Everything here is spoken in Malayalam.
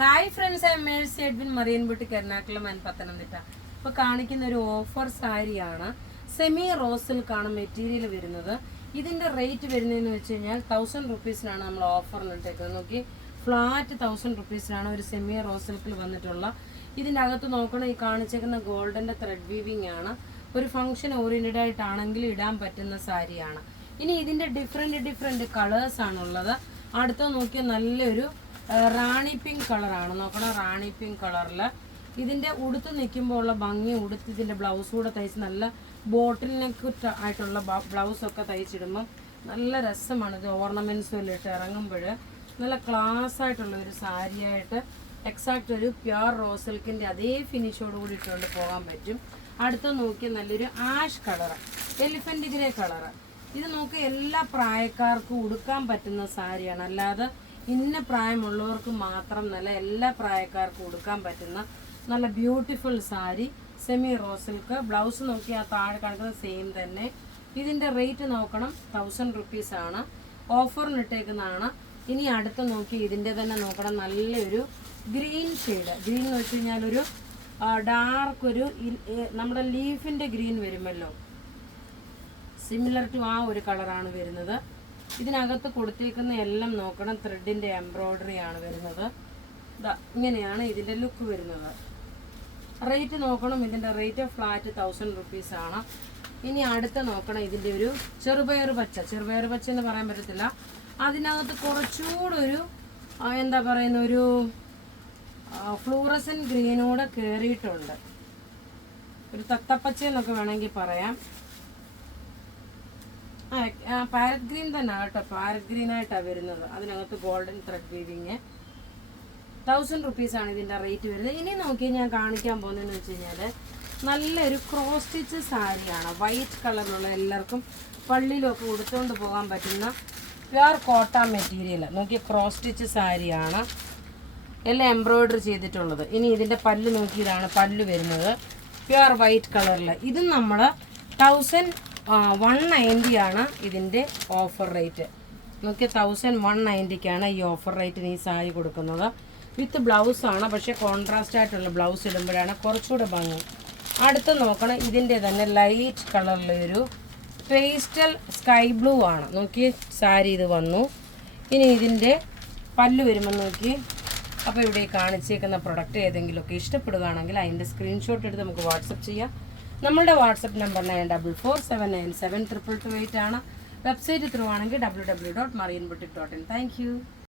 Hi friends, I am Mercy Edwin, Marian boutique, Ernakulam and Pathanamthitta. ഇപ്പോൾ കാണിക്കുന്ന ഒരു ഓഫർ സാരിയാണ്. സെമി റോസ് സിൽക്കാണ് മെറ്റീരിയൽ വരുന്നത്. ഇതിൻ്റെ റേറ്റ് വരുന്നതെന്ന് വെച്ച് കഴിഞ്ഞാൽ 1000 റുപ്പീസിനാണ് നമ്മൾ ഓഫറിൽ ഇട്ടേക്കുന്നത്. നോക്കി, ഫ്ലാറ്റ് 1000 റുപ്പീസിനാണ് ഒരു സെമി റോസ് സിൽക്കിൽ വന്നിട്ടുള്ള. ഇതിൻ്റെ അകത്ത് നോക്കണം, ഈ കാണിച്ചേക്കുന്ന ഗോൾഡൻ്റെ ത്രെഡ് വീവിങ് ആണ്. ഒരു ഫംഗ്ഷൻ ഓറിയൻറ്റഡ് ആയിട്ടാണെങ്കിൽ ഇടാൻ പറ്റുന്ന സാരിയാണ്. ഇനി ഇതിൻ്റെ ഡിഫറെൻറ്റ് കളേഴ്സാണുള്ളത്. അടുത്ത നോക്കിയാൽ നല്ലൊരു റാണി പിങ്ക് കളറാണ്. നോക്കണം, റാണി പിങ്ക് കളറിൽ ഇതിൻ്റെ ഉടുത്ത് നിൽക്കുമ്പോൾ ഉള്ള ഭംഗി, ഉടുത്ത് ഇതിൻ്റെ ബ്ലൗസ് കൂടെ തയ്ച്ച് നല്ല ബോട്ടിൽ നെക്ക് ആയിട്ടുള്ള ബ്ലൗസൊക്കെ തയ്ച്ചിടുമ്പം നല്ല രസമാണ്. ഇത് ഓർണമെൻറ്റ്സും എല്ലാം ഇട്ട് ഇറങ്ങുമ്പോൾ നല്ല ക്ലാസ് ആയിട്ടുള്ള ഒരു സാരിയായിട്ട് എക്സാക്റ്റ് ഒരു പ്യുർ റോസ് സിൽക്കിൻ്റെ അതേ ഫിനിഷോട് കൂടി ഇട്ടുകൊണ്ട് പോകാൻ പറ്റും. അടുത്ത നോക്കിയാൽ നല്ലൊരു ash colour, elephant grey colour. ഇത് നോക്കി എല്ലാ പ്രായക്കാർക്കും ഉടുക്കാൻ പറ്റുന്ന സാരിയാണ്. അല്ലാതെ ഇന്ന പ്രായമുള്ളവർക്ക് മാത്രം നല്ല, എല്ലാ പ്രായക്കാർക്കും ഉടുക്കാൻ പറ്റുന്ന നല്ല beautiful sari, semi rose silk. Blouse നോക്കി ആ താഴെ കാണിക്കുന്ന സെയിം തന്നെ. ഇതിൻ്റെ റേറ്റ് നോക്കണം, 1000 റുപ്പീസാണ്. ഓഫറിന് ഇട്ടേക്കുന്നതാണ്. ഇനി അടുത്ത് നോക്കി ഇതിൻ്റെ തന്നെ നോക്കണം, നല്ലൊരു ഗ്രീൻ ഷെയ്ഡ്. ഗ്രീൻ എന്ന് വെച്ച് കഴിഞ്ഞാൽ ഒരു ഡാർക്ക്, ഒരു നമ്മുടെ ലീഫിൻ്റെ ഗ്രീൻ വരുമല്ലോ, സിമിലർ ടു ആ ഒരു കളറാണ് വരുന്നത്. ഇതിനകത്ത് കൊടുത്തേക്കുന്ന എല്ലാം നോക്കണം, ത്രെഡിൻ്റെ എംബ്രോയ്ഡറി ആണ് വരുന്നത്. ഇങ്ങനെയാണ് ഇതിൻ്റെ ലുക്ക് വരുന്നത്. റേറ്റ് നോക്കണം, ഇതിൻ്റെ റേറ്റ് ഫ്ലാറ്റ് 1000 റുപ്പീസാണ്. ഇനി അടുത്ത നോക്കണം, ഇതിൻ്റെ ഒരു ചെറുപയർ പച്ച എന്ന് പറയാൻ പറ്റത്തില്ല. അതിനകത്ത് കുറച്ചുകൂടെ ഒരു എന്താ പറയുന്ന ഒരു ഫ്ലൂറസൻ ഗ്രീനോടെ കയറിയിട്ടുണ്ട്. ഒരു തത്തപ്പച്ച എന്നൊക്കെ വേണമെങ്കിൽ പറയാം. പാരറ്റ് ഗ്രീൻ തന്നെ കേട്ടോ, പാരറ്റ് ഗ്രീൻ ആയിട്ടാണ് വരുന്നത്. അതിനകത്ത് ഗോൾഡൻ ത്രെഡ് വീവിങ്. 1000 റുപ്പീസാണ് ഇതിൻ്റെ റേറ്റ് വരുന്നത്. ഇനി നോക്കി ഞാൻ കാണിക്കാൻ പോകുന്നതെന്ന് വെച്ച് കഴിഞ്ഞാൽ നല്ലൊരു ക്രോസ് സ്റ്റിച്ച് സാരിയാണ്. വൈറ്റ് കളറിലുള്ള എല്ലാവർക്കും പള്ളിയിലൊക്കെ ഉടുത്തുകൊണ്ട് പോകാൻ പറ്റുന്ന പ്യുർ കോട്ടൺ മെറ്റീരിയൽ. നോക്കി, ക്രോസ് സ്റ്റിച്ച് സാരിയാണ്, എല്ലാം എംബ്രോയ്ഡറി ചെയ്തിട്ടുള്ളത്. ഇനി ഇതിൻ്റെ പല്ല് നോക്കി, ഇതാണ് പല്ല് വരുന്നത്, പ്യുർ വൈറ്റ് കളറിൽ. ഇത് നമ്മൾ 1190 ആണ് ഇതിൻ്റെ ഓഫർ റേറ്റ്. നോക്കി, 1190ക്കാണ് ഈ ഓഫർ റേറ്റിന് ഈ സാരി കൊടുക്കുന്നത്. വിത്ത് ബ്ലൗസാണ്, പക്ഷേ കോൺട്രാസ്റ്റ് ആയിട്ടുള്ള ബ്ലൗസ് ഇടുമ്പോഴാണ് കുറച്ചുകൂടെ ഭംഗി. അടുത്ത് നോക്കണം, ഇതിൻ്റെ തന്നെ ലൈറ്റ് കളറിലൊരു പേസ്റ്റൽ സ്കൈ ബ്ലൂ ആണ്. നോക്കി, സാരി ഇത് വന്നു. ഇനി ഇതിൻ്റെ പല്ല് വരുമ്പോൾ നോക്കി. അപ്പോൾ ഇവിടെ കാണിച്ചേക്കുന്ന പ്രൊഡക്റ്റ് ഏതെങ്കിലുമൊക്കെ ഇഷ്ടപ്പെടുകയാണെങ്കിൽ അതിൻ്റെ സ്ക്രീൻഷോട്ട് എടുത്ത് നമുക്ക് വാട്സപ്പ് ചെയ്യാം. നമ്മളുടെ വാട്സപ്പ് നമ്പർ 9447972228 ആണ്. വെബ്സൈറ്റ് ത്രൂ ആണെങ്കിൽ www.marianboutique.in. Thank you.